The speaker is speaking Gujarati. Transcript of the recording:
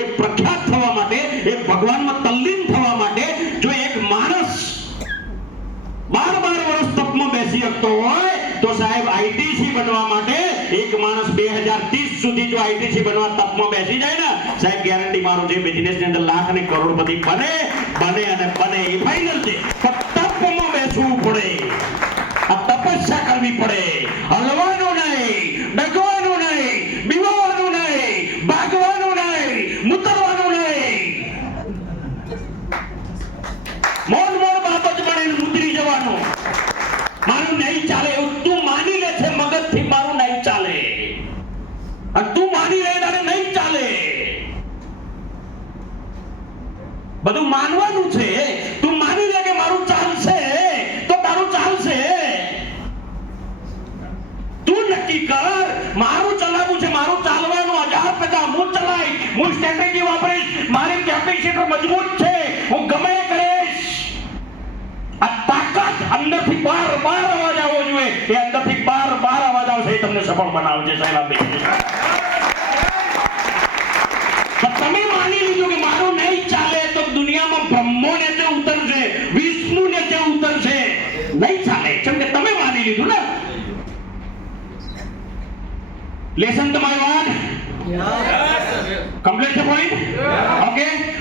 એ પ્રખ્યાત થવા માટે, એ ભગવાનમાં તલ્લીન થવા માટે જો એક માણસ 12 વર્ષ તપમાં બેસી શકતો હોય તો સાહેબ આઈટીસી બનવા માટે એક માણસ 2030 સુધી જો આઈટીસી બનવા તપમાં બેસી જાય ને સાહેબ ગેરંટી મારું છે બિઝનેસની અંદર લાખ અને કરોડપતિ બને એ ફાઇનલ છે. તપમાં બેસવું પડે, આ તપસ્યા કરવી પડે, હલવાનું નહીં, ડગવાનું નહીં, બીવાનું નહીં, ભાગવાનું નહીં, મુતરવાનું નહીં. મોડ બાબત બને મુતરી જવાનું. મારું નહીં ચાલે એવું તું માની લે છે મગજથી, મારું નહીં ચાલે, અને તું માની લે તારે નહીં ચાલે. બધું માનવાનું છે. તું માની લે કે મારું ચાલશે તો તારું ચાલશે. તું નક્કી કર મારું ચલાવવું છે, મારું ચાલવાનું 1000% હું ચલાઈ, હું સ્ટ્રેટેજી વાપરીશ, મારી કેપેસિટી મજબૂત છે, હું ગમે એ કરીશ. આ તાકાત અંદરથી બાર અવાજ આવવો જોઈએ. એ અંદરથી બાર અવાજ આવશે એ તમને સફળ બનાવશે સાહેબ. તમે માની લીધું કે મારું નહીં ચાલે તો દુનિયામાં બ્રહ્મો નીચે ઉતરશે, વિષ્ણુ નીચે ઉતરશે. નહીં ચાલે કેમ કે તમે માની લીધું ને. લેસન તમારી વાત કમ્પ્લીટ છે પોઈન્ટ. ઓકે.